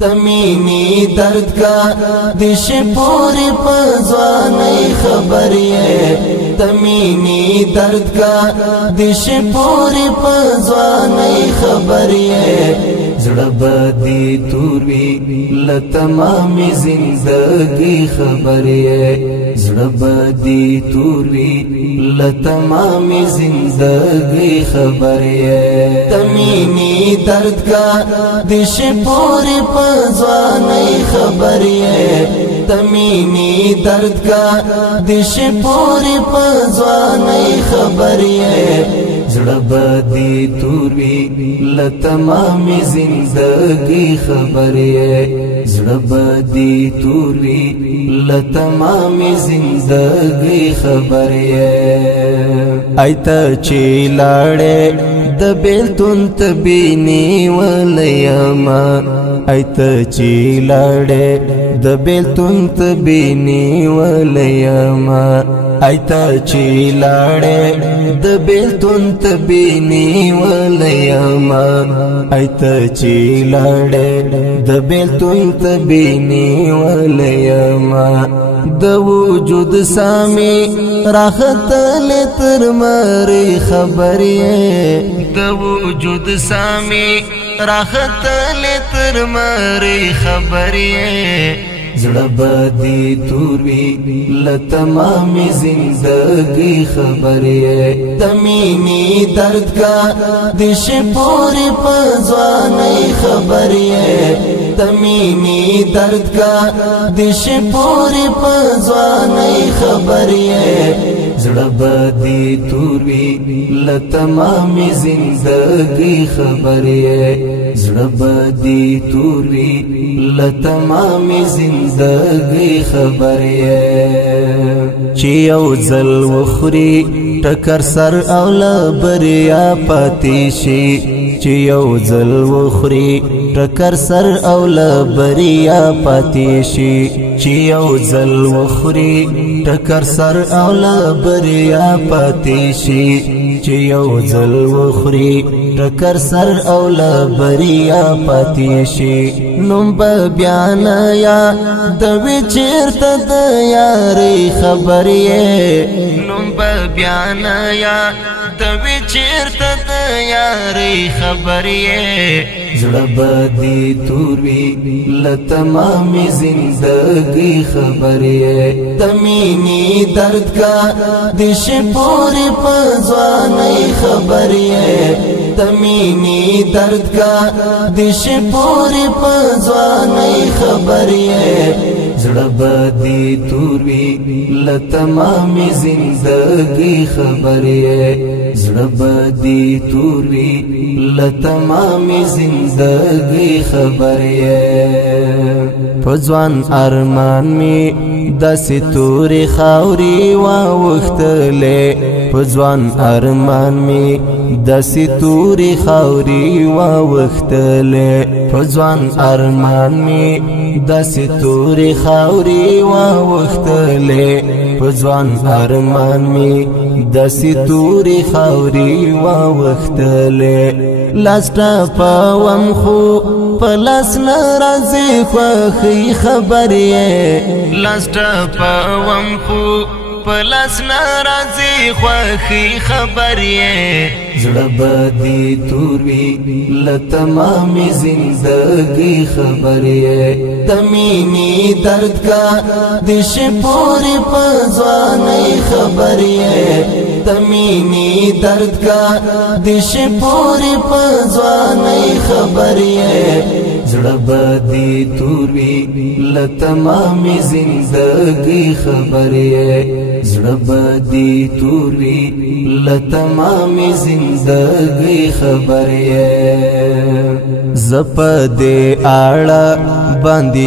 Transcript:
تمینی درد کا دش پوری پزوانی خبری تمینی درد کا دش پوری پزوانی خبری زړه بدی توروي لتمام زندگی خبری زړه بدی توروي لتمام زندگی خبری تمینی درد کا دش پوری پزوانی خبری تمینی درد کا دش پوری پزوانی خبری زړه بدی توروي لتمام زندگی خبری زړه بدی توروي لتمام زندگی خبری ایته چې لاړې د بیلتون تبینی ولیما ایته چې لاړې د بیلتون تبینی ولیما ایته چې لاړې د بیلتون تبینی ولیما ایته چې لاړې د بیلتون تبینی ولیما د وجود سامي راحتل تر مری خبرې د وجود سامي راحتل تر مری خبرې زړه بدی توروي لتمام زندگی خبری تمینی درد کا دش پوری پزوانی خبری تمینی درد کا دش پوری پزوانی خبری زړه بدی توروي لتمام زندگی خبری زړه بدی توروي لتمام زندگی خبری چې یو ځل وخوري ټکر سر او لبریا پاتې شي چې یو ځل وخوري ټکر سر او لبریا پاتې شي چې یو ځل وخوري ټکر سر او لبریا پاتې شي چې یو ځل وخوري ټکر سر او لبریا پاتې شي نوم به بیان یا د وچیرته د یاري خبرې نوم به بیان یا د وچیرته د یاري خبرې زړه بدی توروي لتمام زندگی خبری تمینی درد کا دش پوری پزوانی خبری تمینی درد کا دش پوری پزوانی خبری زړه بدی توروي لتمام زندگی خبری زړه بدی توروي لتمام زندگی خبری پځوان ارمان می داسې تورې خاورې واوښتلې پځوان ارمان می داسې تورې خاورې واوښتلې پځوان ارمان می داسې تورې خاورې واوښتلې پځوان ارمان می داسې تورې خاورې واوښتلې لاسټه پاوم خو پلاس ناراضي خوخي خبرې لاسټه پاوم خو پلاس ناراضي خوخي خبرې زړه بدی توروي لتمام زندگی خبری تمینی درد کا دش پوری پزوانی خبری تمینی درد کا دش پوری پزوانی خبری زړه بدی توروي لتمام زندگی خبری زړه بدی توروي لتمام زندگی خبری زپ دې اړه باندې